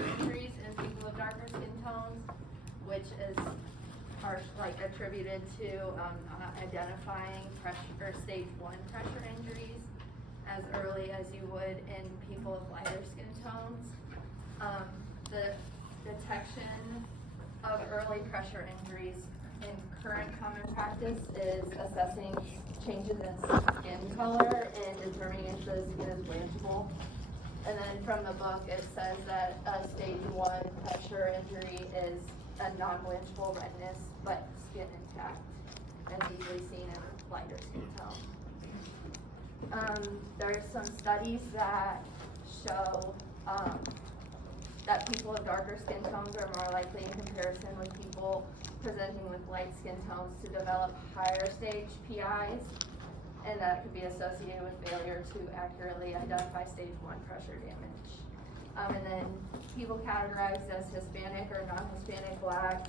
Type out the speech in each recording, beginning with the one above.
pressure injuries in people with darker skin tones, which is attributed to identifying pressure or stage 1 pressure injuries as early as you would in people with lighter skin tones. The detection of early pressure injuries in current common practice is assessing changes in skin color and determining if the skin is blanchable. And then from the book, it says that a stage 1 pressure injury is a non-blanchable redness, but skin intact, and usually seen in lighter skin tone. There's some studies that show that people with darker skin tones are more likely in comparison with people presenting with light skin tones to develop higher stage PIs, and that could be associated with failure to accurately identify stage 1 pressure damage. And then people categorized as Hispanic or non-Hispanic blacks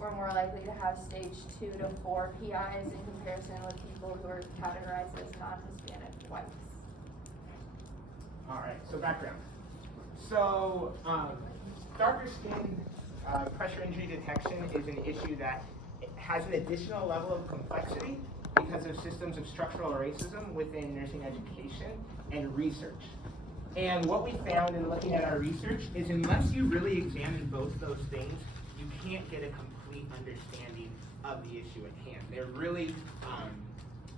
were more likely to have stage 2 to 4 PIs in comparison with people who are categorized as non-Hispanic whites. All right, so background. So darker skin pressure injury detection is an issue that has an additional level of complexity because of systems of structural racism within nursing education and research. And what we found in looking at our research is unless you really examine both those things, you can't get a complete understanding of the issue at hand. They're really,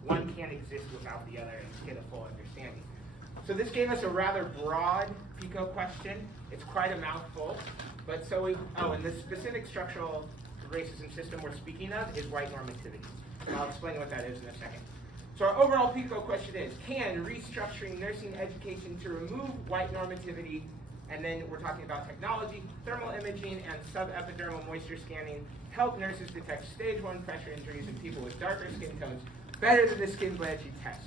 one can't exist without the other and get a full understanding. So this gave us a rather broad PICO question. It's quite a mouthful, but so and the specific structural racism system we're speaking of is white normativity. And I'll explain what that is in a second. So our overall PICO question is, can restructuring nursing education to remove white normativity, and then we're talking about technology, thermal imaging, and subepidermal moisture scanning, help nurses detect stage 1 pressure injuries in people with darker skin tones better than the skin blanching test?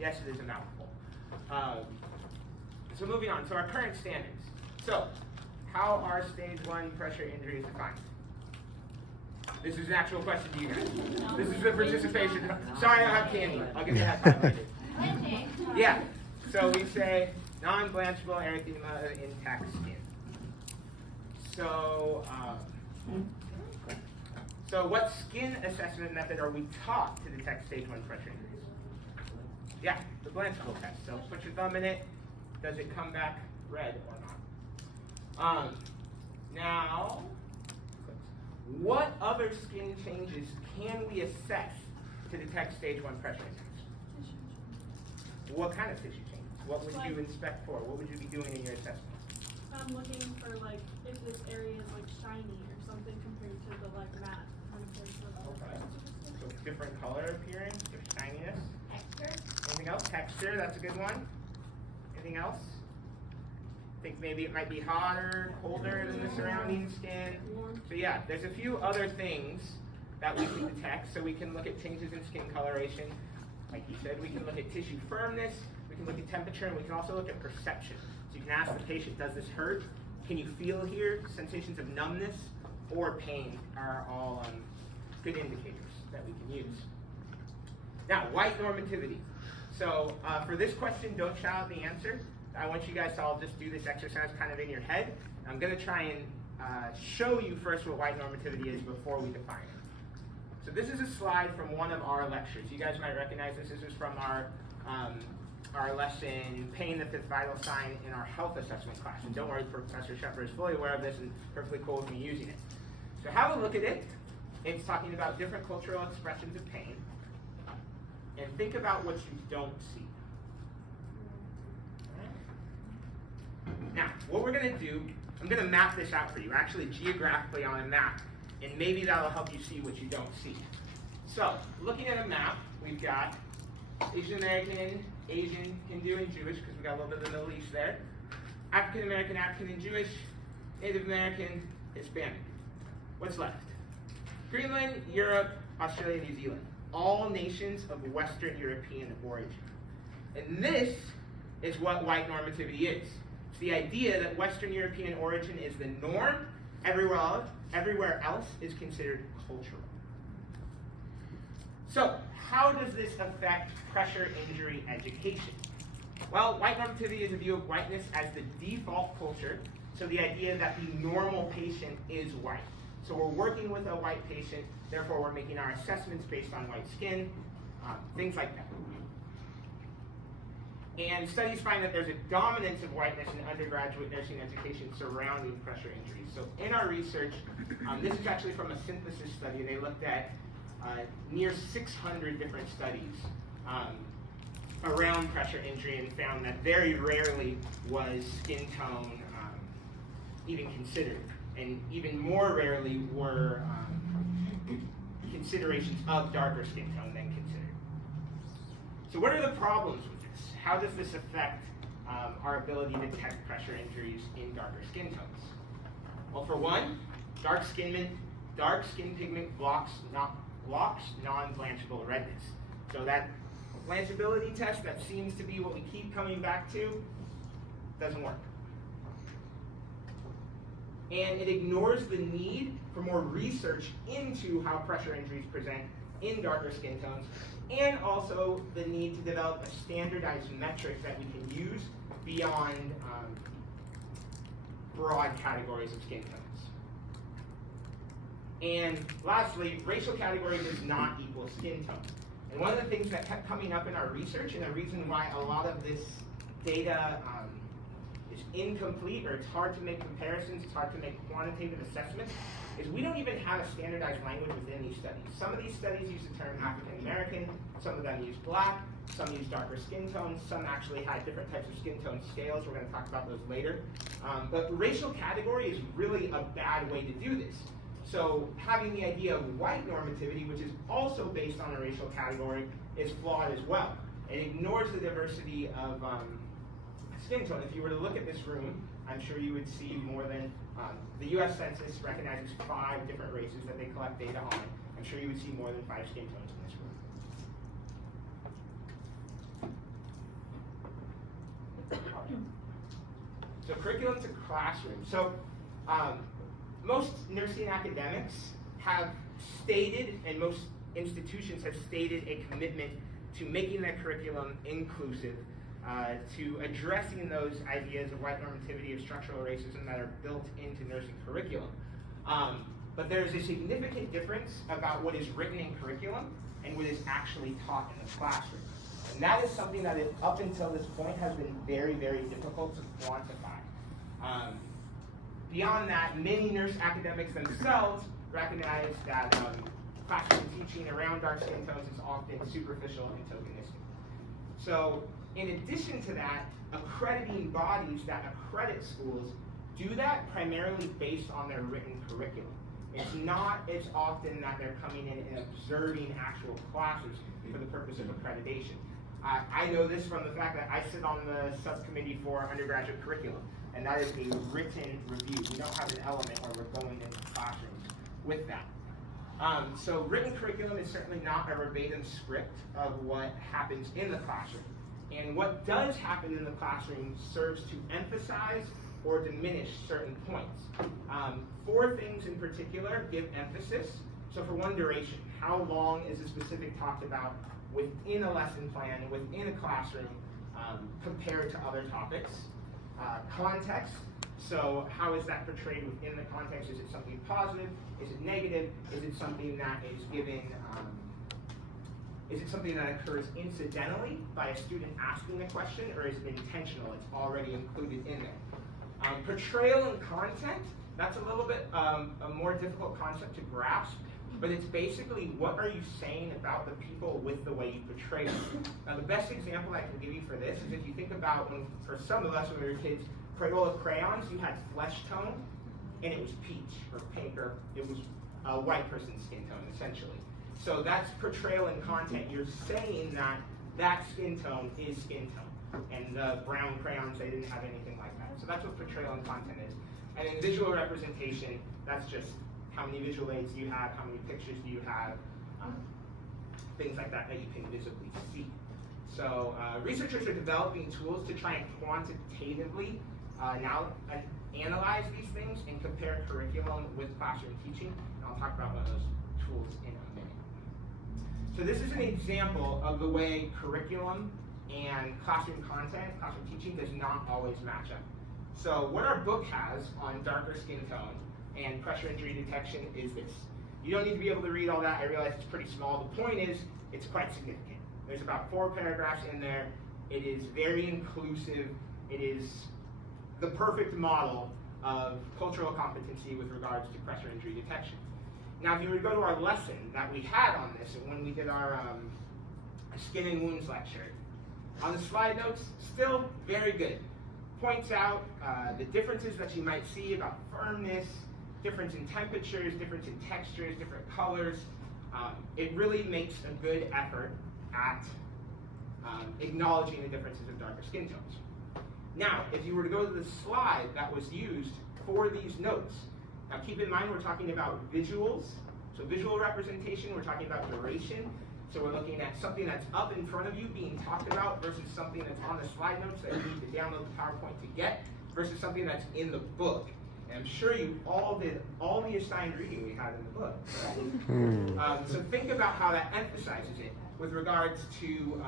Yes, it is a mouthful. So moving on, so our current standards. So, how are stage 1 pressure injuries defined? This is an actual question to you guys. This is the participation. Sorry, I don't have candy. I'll give you that time later. Yeah, so we say non-blanchable erythema of intact skin. So, what skin assessment method are we taught to detect stage 1 pressure injuries? Yeah, the blanchable test. So put your thumb in it. Does it come back red or not? Now, what other skin changes can we assess to detect stage 1 pressure injuries? What kind of tissue changes? What would you inspect for? What would you be doing in your assessment? I'm looking for if this area is shiny or something compared to the matte kind of place. Okay. So different color appearance or shininess. Texture? Anything else? Texture, that's a good one. Anything else? Think maybe it might be hotter, colder than the surrounding skin. So yeah, there's a few other things that we can detect. So we can look at changes in skin coloration. Like you said, we can look at tissue firmness, we can look at temperature, and we can also look at perception. So you can ask the patient, does this hurt? Can you feel here? Sensations of numbness or pain are all good indicators that we can use. Now, white normativity. So for this question, don't shout out the answer. I want you guys to all just do this exercise kind of in your head. I'm going to try and show you first what white normativity is before we define it. So this is a slide from one of our lectures. You guys might recognize this. This is from our lesson, Pain the Fifth Vital Sign, in our health assessment class. And don't worry, Professor Shepard is fully aware of this and perfectly cool with me using it. So have a look at it. It's talking about different cultural expressions of pain. And think about what you don't see. Now, what we're going to do, I'm going to map this out for you, actually geographically on a map, and maybe that'll help you see what you don't see. So, looking at a map, we've got Asian American, Asian, Hindu, and Jewish, because we've got a little bit of the Middle East there. African American, African and Jewish, Native American, Hispanic. What's left? Greenland, Europe, Australia, New Zealand. All nations of Western European origin. And this is what white normativity is. It's the idea that Western European origin is the norm, everywhere else is considered cultural. So, how does this affect pressure injury education? Well, white normativity is a view of whiteness as the default culture, So the idea that the normal patient is white. So we're working with a white patient, therefore we're making our assessments based on white skin, things like that. And studies find that there's a dominance of whiteness in undergraduate nursing education surrounding pressure injuries. So in our research, this is actually from a synthesis study. They looked at near 600 different studies around pressure injury and found that very rarely was skin tone even considered. And even more rarely were considerations of darker skin tone than considered. So what are the problems with this? How does this affect our ability to detect pressure injuries in darker skin tones? Well, for one, dark skin pigment blocks non-blanchable redness. So that blanchability test that seems to be what we keep coming back to doesn't work. And it ignores the need for more research into how pressure injuries present in darker skin tones, and also the need to develop a standardized metric that we can use beyond broad categories of skin tones. And lastly, racial category does not equal skin tone. And one of the things that kept coming up in our research, and the reason why a lot of this data is incomplete, or it's hard to make comparisons, it's hard to make quantitative assessments, is we don't even have a standardized language within these studies. Some of these studies use the term African American, some of them use black, some use darker skin tones, some actually had different types of skin tone scales. We're going to talk about those later. But racial category is really a bad way to do this. So having the idea of white normativity, which is also based on a racial category, is flawed as well. It ignores the diversity of skin tone. If you were to look at this room, I'm sure you would see more than, the US Census recognizes 5 different races that they collect data on. I'm sure you would see more than 5 skin tones in this room. So curriculum to classroom. So most nursing academics have stated, and most institutions have stated, a commitment to making their curriculum inclusive, to addressing those ideas of white normativity, of structural racism that are built into nursing curriculum. But there's a significant difference about what is written in curriculum and what is actually taught in the classroom. And that is something that up until this point has been very, very difficult to quantify. Beyond that, many nurse academics themselves recognize that classroom teaching around dark skin tones is often superficial and tokenistic. So in addition to that, accrediting bodies that accredit schools do that primarily based on their written curriculum. It's not as often that they're coming in and observing actual classes for the purpose of accreditation. I know this from the fact that I sit on the subcommittee for undergraduate curriculum, and that is a written review. We don't have an element where we're going into classrooms with that. So written curriculum is certainly not a verbatim script of what happens in the classroom. And what does happen in the classroom serves to emphasize or diminish certain points. 4 things in particular give emphasis. So for one, duration. How long is a specific talked about within a lesson plan, within a classroom, compared to other topics? Context. So how is that portrayed within the context? Is it something positive? Is it negative? Is it something that is given, is it something that occurs incidentally by a student asking the question, or is it intentional? It's already included in there. Portrayal and content, that's a little bit a more difficult concept to grasp, but it's basically what are you saying about the people with the way you portray them. Now the best example I can give you for this is if you think about when, for some of us when we were kids, Crayola crayons, you had flesh tone, and it was peach or pink, or it was a white person's skin tone essentially. So that's portrayal and content. You're saying that that skin tone is skin tone. And the brown crayons, they didn't have anything like that. So that's what portrayal and content is. And in visual representation, that's just how many visual aids do you have, how many pictures do you have, things like that that you can visibly see. So researchers are developing tools to try and quantitatively analyze these things and compare curriculum with classroom teaching. And I'll talk about one of those tools in a minute. So this is an example of the way curriculum and classroom content, classroom teaching does not always match up. So what our book has on darker skin tone and pressure injury detection is this. You don't need to be able to read all that. I realize it's pretty small. The point is, it's quite significant. There's about 4 paragraphs in there. It is very inclusive. It is the perfect model of cultural competency with regards to pressure injury detection. Now, if you were to go to our lesson that we had on this, and when we did our skin and wounds lecture, on the slide notes, still very good. Points out the differences that you might see about firmness, difference in temperatures, difference in textures, different colors. It really makes a good effort at acknowledging the differences of darker skin tones. Now, if you were to go to the slide that was used for these notes, now keep in mind we're talking about visuals, so visual representation, we're talking about duration, so we're looking at something that's up in front of you being talked about versus something that's on the slide notes that you need to download the PowerPoint to get versus something that's in the book. And I'm sure you all did all the assigned reading we had in the book. So think about how that emphasizes it with regards to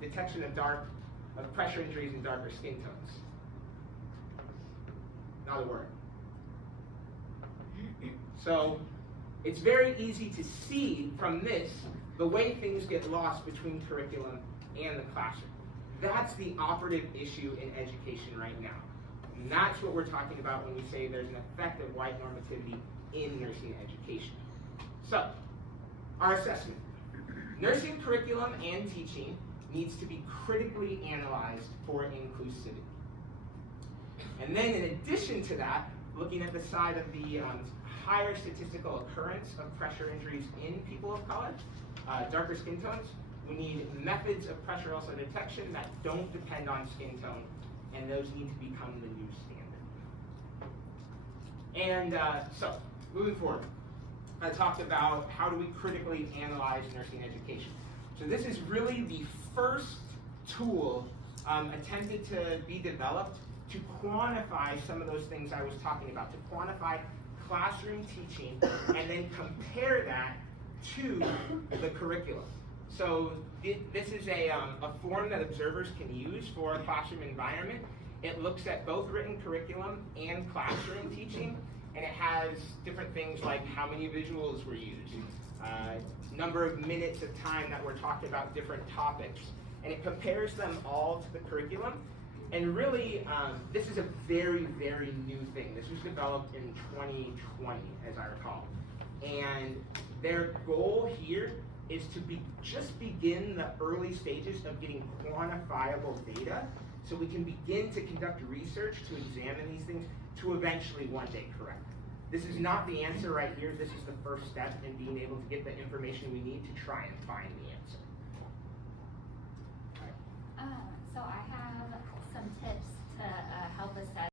detection of pressure injuries in darker skin tones. Not a word. So it's very easy to see from this the way things get lost between curriculum and the classroom. That's the operative issue in education right now. And that's what we're talking about when we say there's an effective white normativity in nursing education. So, our assessment. Nursing curriculum and teaching needs to be critically analyzed for inclusivity. And then in addition to that, looking at the side of the higher statistical occurrence of pressure injuries in people of color, darker skin tones, we need methods of pressure ulcer detection that don't depend on skin tone, and those need to become the new standard. And so, moving forward, I talked about how do we critically analyze nursing education. So this is really the first tool attempted to be developed to quantify some of those things I was talking about, to quantify classroom teaching and then compare that to the curriculum. So this is a form that observers can use for a classroom environment. It looks at both written curriculum and classroom teaching, and it has different things like how many visuals were used, number of minutes of time that we're talking about different topics, and it compares them all to the curriculum. And really, this is a very, very new thing. This was developed in 2020, as I recall. And their goal here is to just begin the early stages of getting quantifiable data so we can begin to conduct research to examine these things to eventually one day correct. This is not the answer right here. This is the first step in being able to get the information we need to try and find the answer. So I have some tips to help assess